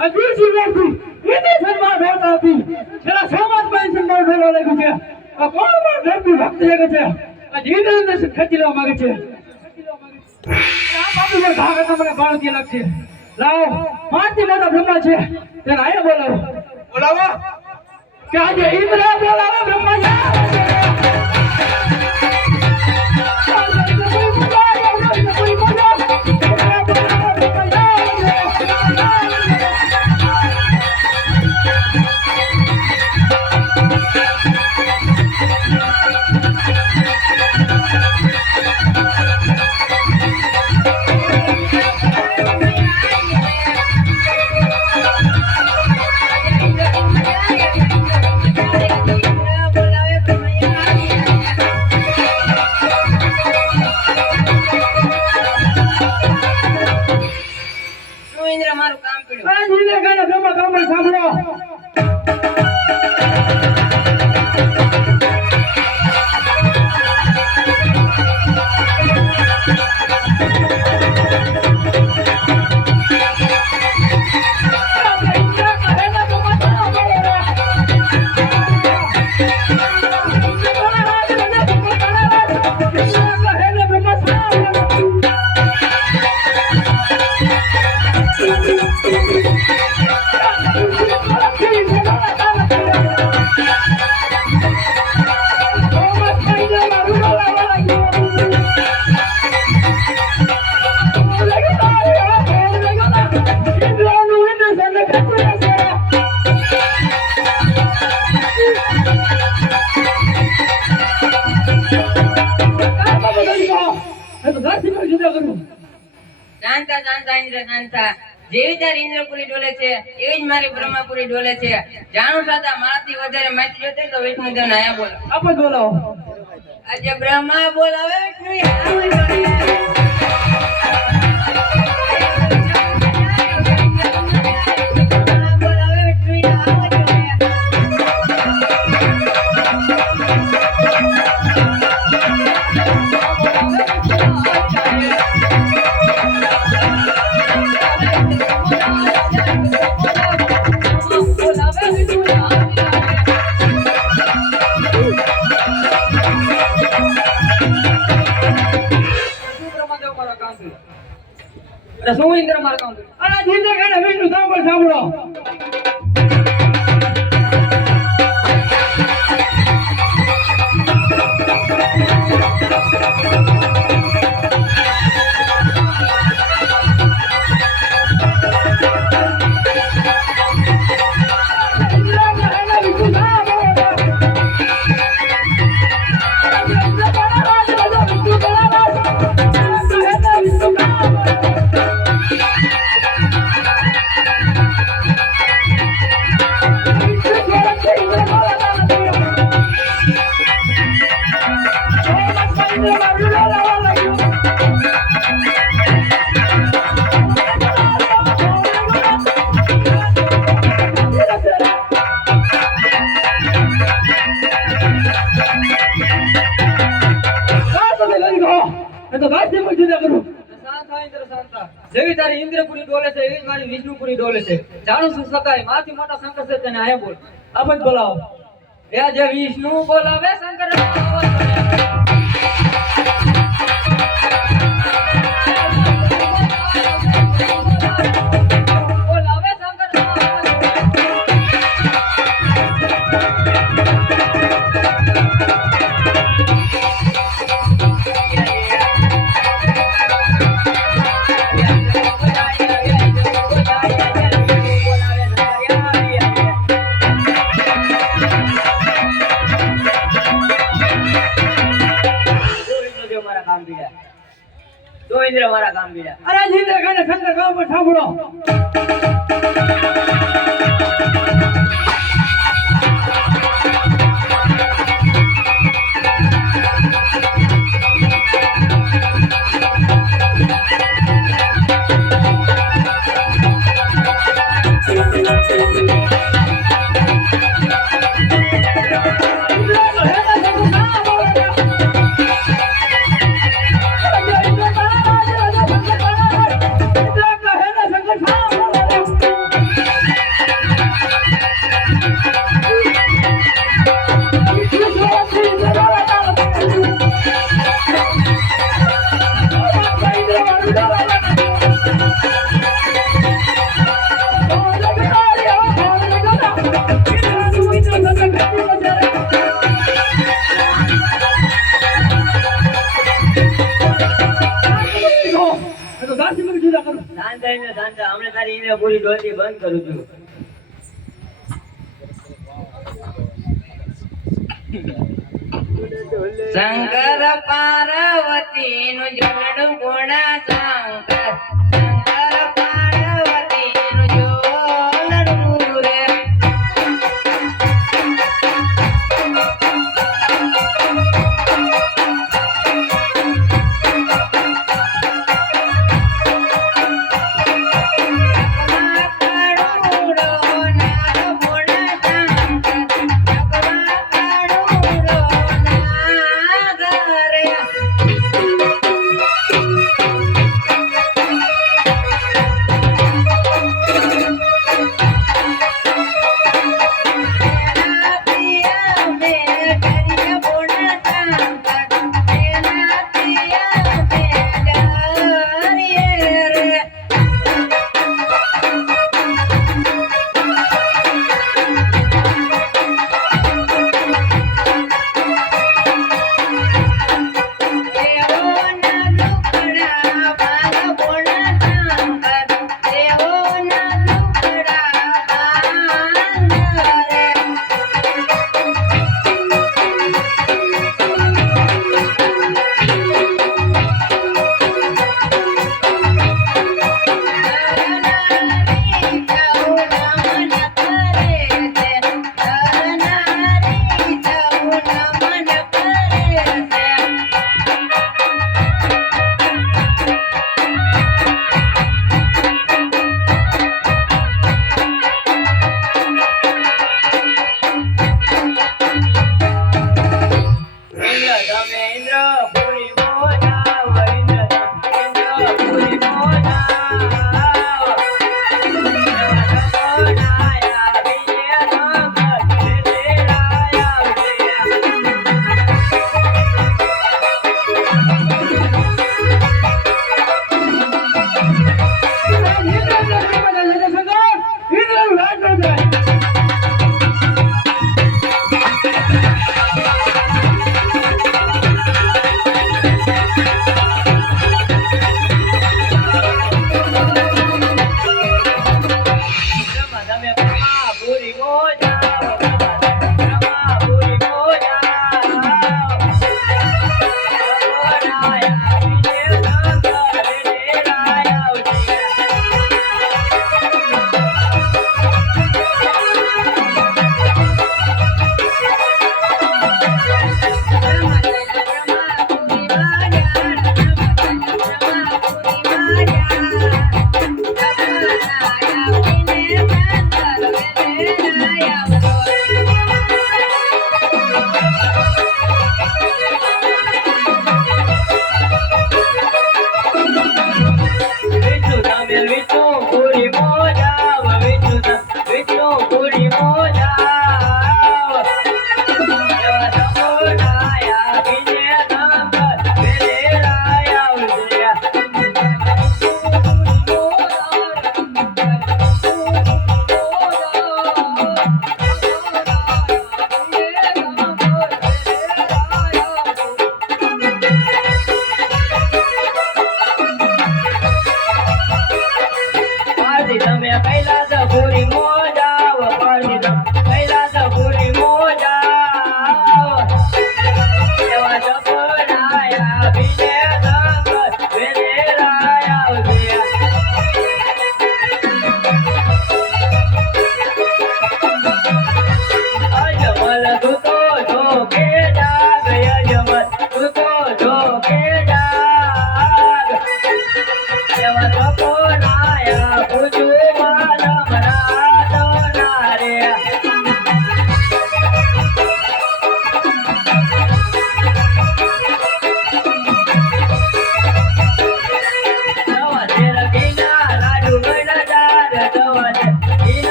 અજી જીવનથી એને સન્માન ભેળતા હતી તેના સમાજમાં સન્માન ભેળવા લાગ્યું છે આ કોણ પણ ધર્મની ભક્તિ લાગે છે આ જીવનને ખેંચી લેવા માંગે છે આ બાબુ પર ભાગ તમને બાળકી લાગશે લાવો પાંચથી મોટા બ્રહ્મા છે તેને આયા બોલાવો બોલાવો કે આજે ઇન્દ્ર બોલાવો બ્રહ્મા જેવી તારી ઇન્દ્રપુરી ડોલે છે એવી જ મારી બ્રહ્માપુરી ડોલે છે જાણું છતાં મારાથી વધારે માહિતી જોતે તો વિષ્ણુદેવ ને આયા બોલો આપણે બોલાવો આજે બ્રહ્મા બોલાવે વિષ્ણુ શું ઇન્દ્ર મારા કામ અરે જીતે કને વિષ્ણુ સાંભળો જેવી તારી ઇન્દ્રપુરી ડોલે છે એવી મારી વિષ્ણુપુરી ડોલે છે જાણું શું શકાય માથી મોટા શંકર છે તેને આયા બોલ આપણે બોલાવો એ જે વિષ્ણુ બોલાવે શંકર બોલાવે શંકર તો ઇન્દ્ર મારા કામ બીડા અરે જીતે કને શંકર કામ પર સાંભળો શાંત હમણાં તારી ઈને પૂરી ડોલતી બંધ કરું છું. શંકર પાર્વતી નું જોડણું ગુણા શંકર શંકર પાર્વતી નું જોડણું રે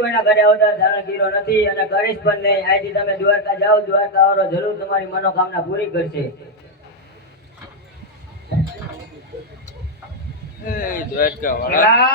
કોઈના ઘરે આવતા ધારણ કર્યો નથી અને કરીશ પણ નહીં. આજથી તમે દ્વારકા જાઓ, દ્વારકા વાળો જરૂર તમારી મનોકામના પૂરી કરશે. એ દ્વારકા વાળા પેલા